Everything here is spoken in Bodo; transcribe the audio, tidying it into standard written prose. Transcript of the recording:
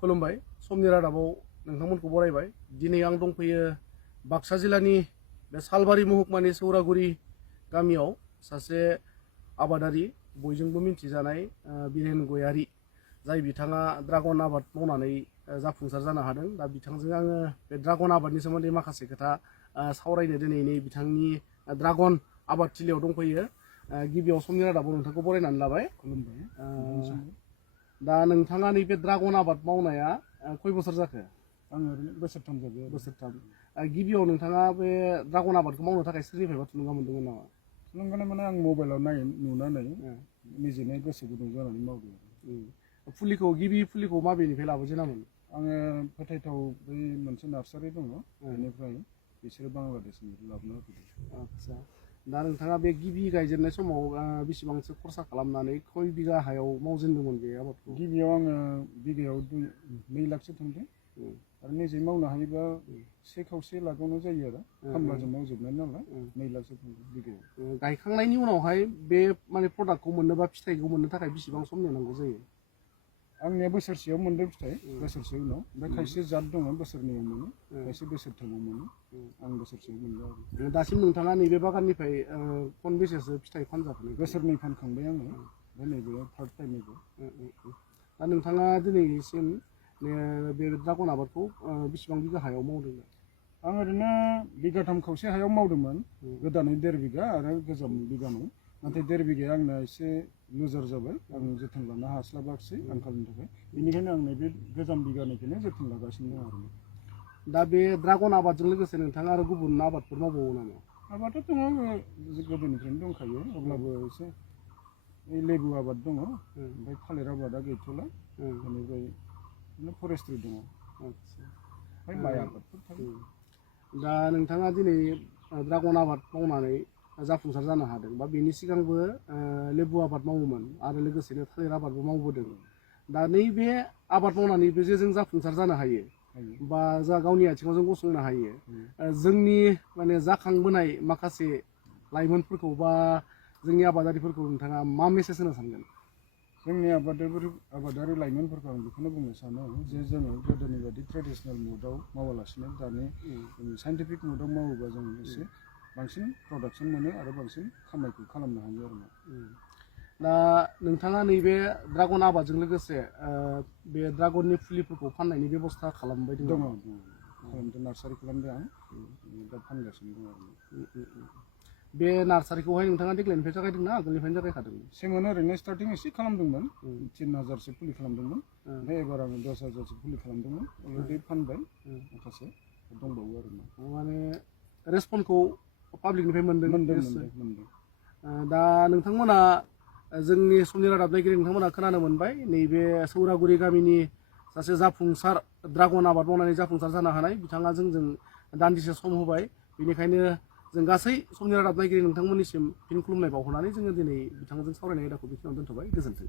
खुलुमबाय समनि रादाबाव नोंथांमोनखौ बरायबाय दिनै आं दंफैयो बाक्सा जिल्लानि बे सालबारि महकुमानि सौरागुरि गामियाव सासे आबादारि बयजोंबो मिथिजानाय बिरेन गयारि जाय बिथाङा ड्रागन आबाद मावनानै जाफुंसार जानो हादों दा बिथांजों आङो बे ड्रागन आबादनि सोमोन्दै माखासे खोथा सावरायनो दिनै नै बिथांनि ड्रागन आबादथिलियाव दंफैयो गिबियाव समनि रादाबाव नोंथांखौ बरायनानै लाबाय खुलुमबाय दा नोंथाङा नैबे ड्रागन आबाद मावनाया खय बोसोर जाखो आं ओरैनो बोसोरथाम जाबाय बोसोरथाम गिबियाव नोंथाङा बे ड्रागन आबादखौ मावनो थाखाय सोरनिफ्रायबा थुलुंगा मोन्दोंमोन नामा थुलुंगानाय माने आं मबाइलाव नुनानै निजेनो गोसो गुदुं जानानै मावदों फुलिखौ गिबि फुलिखौ माबेनिफ्राय लाबोजेनामोन आङो फोथायथाव बै मोनसे नार्सारि दङ बेनिफ्राय बिसोरो बांलादेशनिफ्राय लाबोना होफैदों आदसा दा नोंथाङा बे गिबि गायजेननाय समाव बेसेबांसो खरसा खालामनानै खय बिगा हायाव मावजेनदोंमोन बे आबादखौ गिबियाव आङो बिगायाव 2 लाखसो थांदों आरो निजे मावनो हायोबा 1.5 लाखआवनो जायो आरो खामलाजों मावजोबनाय नालाय 2 लाखसो थांदों बिगायाव गायखांनायनि उनावहाय बे माने प्रडाक्टखौ मोननोबा फिथाइखौ मोननो थाखाय बेसेबां सम नेनांगौ जायो आंनिया बोसोरसेयाव मोनदों फिथाइ बोसोरसे उनाव ओमफ्राय खायसे जात दङ बोसोरनैयाव मोनो खायसे बोसोरथामाव मोनो आं बोसोरसेयाव मोनदों आरो दासिम नोंथाङा नैबे बागाननिफ्राय खनबेसेसो फिथाइ फानजाखो बोसोरनै फानखांबाय आङो ओमफ्राय नैबे थार्ड टाइमनिबो दा नोंथाङा दिनैसिम बे ड्रागन आबादखौ बेसेबां बिगा हायाव मावदों आं ओरैनो बिगाथाम खावसे हायाव मावदोंमोन गोदानै 1.5 बिगा आरो गोजाम बिगानै नाथाय 1.5 बिगाया आंना एसे लुजार जाबाय आं जोथोन लानो हास्लाबाखिसै आंखालनि थाखाय बेनिखायनो आं नैबे गोजाम बिगानैखौनो जोथोन लागासिनो दं आरो दा बे ड्रागन आबादजों लोगोसे नोंथाङा आरो गुबुन आबादफोर मावबावो नामा आबादाथ' दङ गोदोनिफ्रायनो दंखायो अब्लाबो एसे लेबु आबाद दङ ओमफ्राय थालिर आबादा गैथ'ला बेनिफ्राय फरेस्ट्रि दङ ओमफ्राय माइ आबादफोर थायो दा नोंथाङा दिनै ड्रागन आबाद मावनानै जाफुंसार जानो हादों बा बेनि सिगांबो लेबु आबाद मावोमोन आरो लोगोसेनो थालिर आबादबो मावबोदों दा नैबे आबाद मावनानैबो जे जों जाफुंसार जानो हायो बा जा गावनि आथिङाव जों गसंनो हायो जोंनि माने जाखांबोनाय माखासे लाइमोनफोरखौ बा जोंनि आबादारिफोरखौ नोंथाङा मा मेसेज होनो सानगोन जोंनि आबादारि लाइमोनफोरखौ आं बेखौनो बुंनो सानो जे जोङो गोदोनि बायदि ट्रेडिसनेल मुडआव मावालासिनो दानि साइन्टिफिक मुडआव मावोबा जों एसे बांसिन प्रडाक्सन मोनो आरो बांसिन खामायखौ खालामनो हायो आरो दा नोंथाङा नैबे ड्रागन आबादजों लोगोसे बे ड्रागननि फुलिफोरखौ फाननायनि बेबस्था खालामबाय दङ खालामदों नार्सारि खालामदों आं दा फानगासिनो दं आरो बे नार्सारिखौहाय नोंथाङा देग्लायनिफ्राय जागायदोंना आगोलनिफ्रायनो जागायखादों सिगाङाव ओरैनो स्टार्टिं एसे खालामदोंमोन 3000सो फुलि खालामदोंमोन ओमफ्राय एबार आङो 10,000सो फुलि खालामदोंमोन अलरेडि फानबाय माखासे दंबावो आरो माने रेसपन्सखौ पाब्लिकनिफ्राय मोनदों दा नोंथांमोना जोंनि समनि रादाब नायगिरि नोंथांमोना खोनानो मोनबाय नैबे सौरागुरि गामिनि सासे जाफुंसार ड्रागन आबाद मावनानै जाफुंसार जानो हानाय बिथाङा जोंजों दान्दिसे सम होबाय बेनिखायनो जों गासै समनि रादाब नायगिरि नोंथांमोननिसिम फिन खुलुमनाय बावहरनानै जोङो दिनै बिथांजों सावरायनाय आयदाखौ बेखिनियावनो दोनथ'बाय गोजोन्थों